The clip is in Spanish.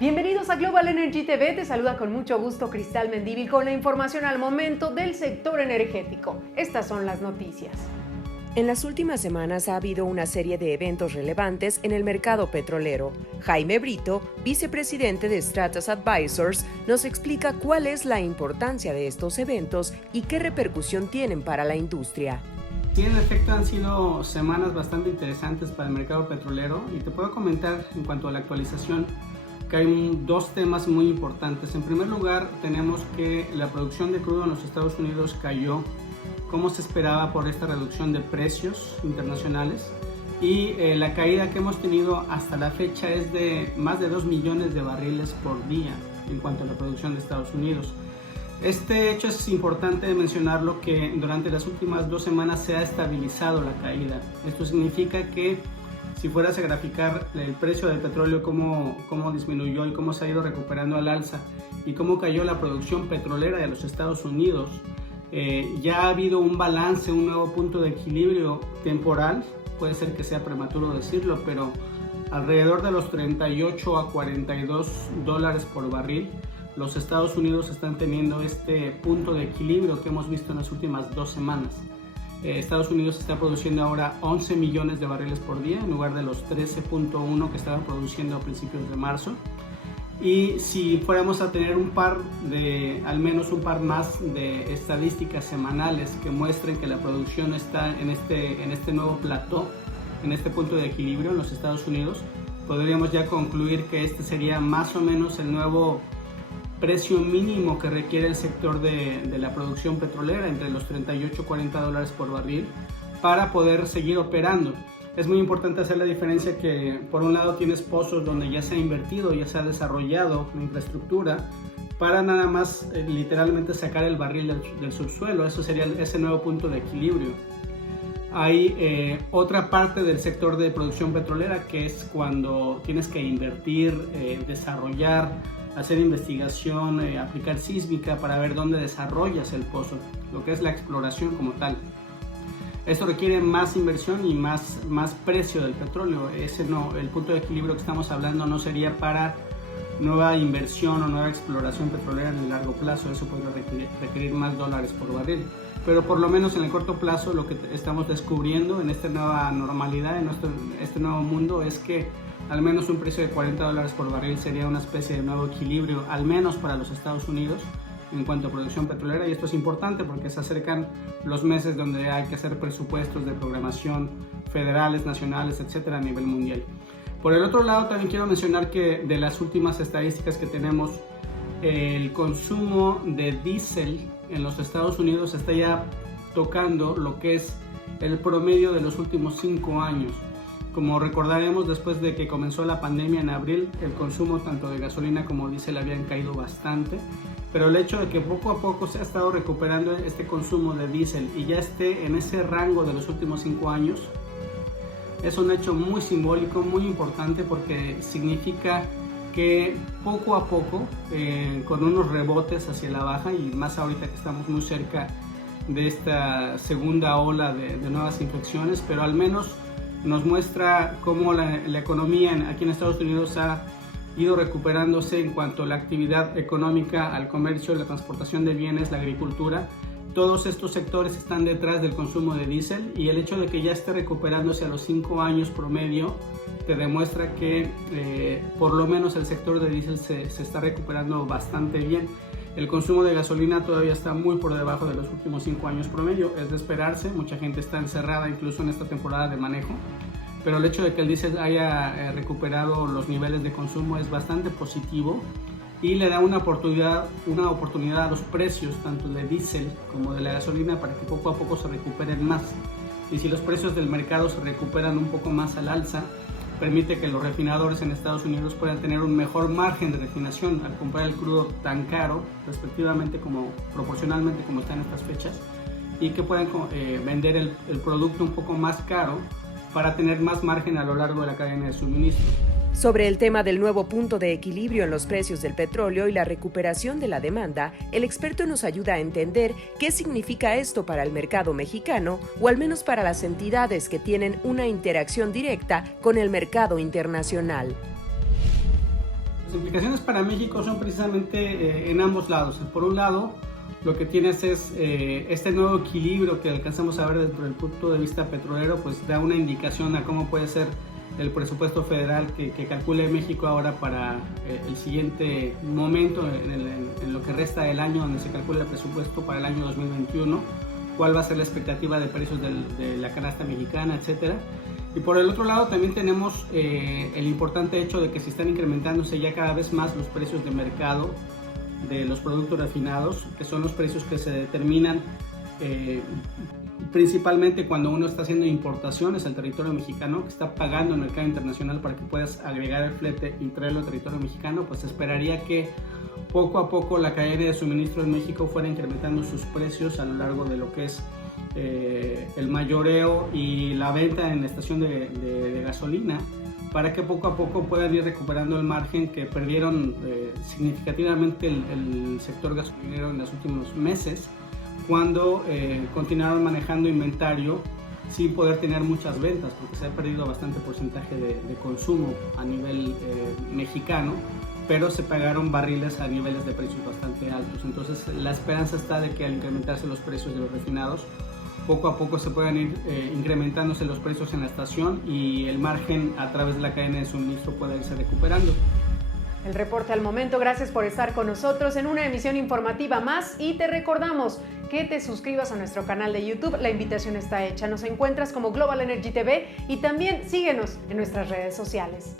Bienvenidos a Global Energy TV, te saluda con mucho gusto Cristal Mendívil con la información al momento del sector energético. Estas son las noticias. En las últimas semanas ha habido una serie de eventos relevantes en el mercado petrolero. Jaime Brito, vicepresidente de Stratas Advisors, nos explica cuál es la importancia de estos eventos y qué repercusión tienen para la industria. Sí, en efecto han sido semanas bastante interesantes para el mercado petrolero y te puedo comentar en cuanto a la actualización que hay dos temas muy importantes. En primer lugar, tenemos que la producción de crudo en los Estados Unidos cayó como se esperaba por esta reducción de precios internacionales y la caída que hemos tenido hasta la fecha es de más de 2 millones de barriles por día en cuanto a la producción de Estados Unidos. Este hecho es importante mencionarlo, que durante las últimas 2 semanas se ha estabilizado la caída. Esto significa que si fueras a graficar el precio del petróleo, cómo disminuyó y cómo se ha ido recuperando al alza y cómo cayó la producción petrolera de los Estados Unidos, ya ha habido un balance, un nuevo punto de equilibrio temporal. Puede ser que sea prematuro decirlo, pero alrededor de los 38 a 42 dólares por barril, los Estados Unidos están teniendo este punto de equilibrio que hemos visto en las últimas 2 semanas. Estados Unidos está produciendo ahora 11 millones de barriles por día en lugar de los 13.1 que estaban produciendo a principios de marzo. Y si fuéramos a tener al menos un par más de estadísticas semanales que muestren que la producción está en este nuevo plató, en este punto de equilibrio en los Estados Unidos, podríamos ya concluir que este sería más o menos el nuevo precio mínimo que requiere el sector de la producción petrolera, entre los 38 y 40 dólares por barril, para poder seguir operando. Es muy importante hacer la diferencia que por un lado tienes pozos donde ya se ha invertido, ya se ha desarrollado la infraestructura para nada más literalmente sacar el barril del subsuelo. Eso sería ese nuevo punto de equilibrio. Hay otra parte del sector de producción petrolera que es cuando tienes que invertir, desarrollar, hacer investigación, aplicar sísmica para ver dónde desarrollas el pozo, lo que es la exploración como tal. Esto requiere más inversión y más precio del petróleo. El punto de equilibrio que estamos hablando no sería para nueva inversión o nueva exploración petrolera en el largo plazo. Eso podría requerir más dólares por barril. Pero por lo menos en el corto plazo lo que estamos descubriendo en esta nueva normalidad, en este nuevo mundo, es que al menos un precio de 40 dólares por barril sería una especie de nuevo equilibrio, al menos para los Estados Unidos, en cuanto a producción petrolera. Y esto es importante porque se acercan los meses donde hay que hacer presupuestos de programación federales, nacionales, etcétera, a nivel mundial. Por el otro lado, también quiero mencionar que de las últimas estadísticas que tenemos, el consumo de diésel en los Estados Unidos está ya tocando lo que es el promedio de los últimos 5 años. Como recordaremos, después de que comenzó la pandemia en abril, el consumo tanto de gasolina como diésel habían caído bastante, pero el hecho de que poco a poco se ha estado recuperando este consumo de diésel y ya esté en ese rango de los últimos 5 años, es un hecho muy simbólico, muy importante, porque significa que poco a poco, con unos rebotes hacia la baja, y más ahorita que estamos muy cerca de esta segunda ola de nuevas infecciones, pero al menos nos muestra cómo la economía aquí en Estados Unidos ha ido recuperándose en cuanto a la actividad económica, al comercio, la transportación de bienes, la agricultura. Todos estos sectores están detrás del consumo de diésel, y el hecho de que ya esté recuperándose a los 5 años promedio te demuestra que por lo menos el sector de diésel se está recuperando bastante bien. El consumo de gasolina todavía está muy por debajo de los últimos 5 años promedio, es de esperarse. Mucha gente está encerrada incluso en esta temporada de manejo, pero el hecho de que el diésel haya recuperado los niveles de consumo es bastante positivo y le da una oportunidad a los precios tanto de diésel como de la gasolina para que poco a poco se recuperen más. Y si los precios del mercado se recuperan un poco más al alza, permite que los refinadores en Estados Unidos puedan tener un mejor margen de refinación al comprar el crudo tan caro, respectivamente proporcionalmente como está en estas fechas, y que puedan vender el producto un poco más caro para tener más margen a lo largo de la cadena de suministro. Sobre el tema del nuevo punto de equilibrio en los precios del petróleo y la recuperación de la demanda, el experto nos ayuda a entender qué significa esto para el mercado mexicano, o al menos para las entidades que tienen una interacción directa con el mercado internacional. Las implicaciones para México son precisamente en ambos lados. Por un lado, lo que tienes es este nuevo equilibrio que alcanzamos a ver desde el punto de vista petrolero, pues da una indicación a cómo puede ser el presupuesto federal que calcule México ahora para el siguiente momento, en lo que resta del año, donde se calcula el presupuesto para el año 2021, cuál va a ser la expectativa de precios de la canasta mexicana, etcétera. Y por el otro lado también tenemos el importante hecho de que se están incrementándose ya cada vez más los precios de mercado de los productos refinados, que son los precios que se determinan principalmente cuando uno está haciendo importaciones al territorio mexicano, que está pagando en el mercado internacional para que puedas agregar el flete y traerlo al territorio mexicano. Pues se esperaría que poco a poco la cadena de suministro en México fuera incrementando sus precios a lo largo de lo que es el mayoreo y la venta en la estación de gasolina, para que poco a poco puedan ir recuperando el margen que perdieron significativamente el sector gasolinero en los últimos meses, cuando continuaron manejando inventario sin poder tener muchas ventas, porque se ha perdido bastante porcentaje de consumo a nivel mexicano, pero se pagaron barriles a niveles de precios bastante altos. Entonces la esperanza está de que al incrementarse los precios de los refinados, poco a poco se puedan ir incrementándose los precios en la estación y el margen a través de la cadena de suministro pueda irse recuperando. El reporte al momento. Gracias por estar con nosotros en una emisión informativa más y te recordamos que te suscribas a nuestro canal de YouTube. La invitación está hecha. Nos encuentras como Global Energy TV y también síguenos en nuestras redes sociales.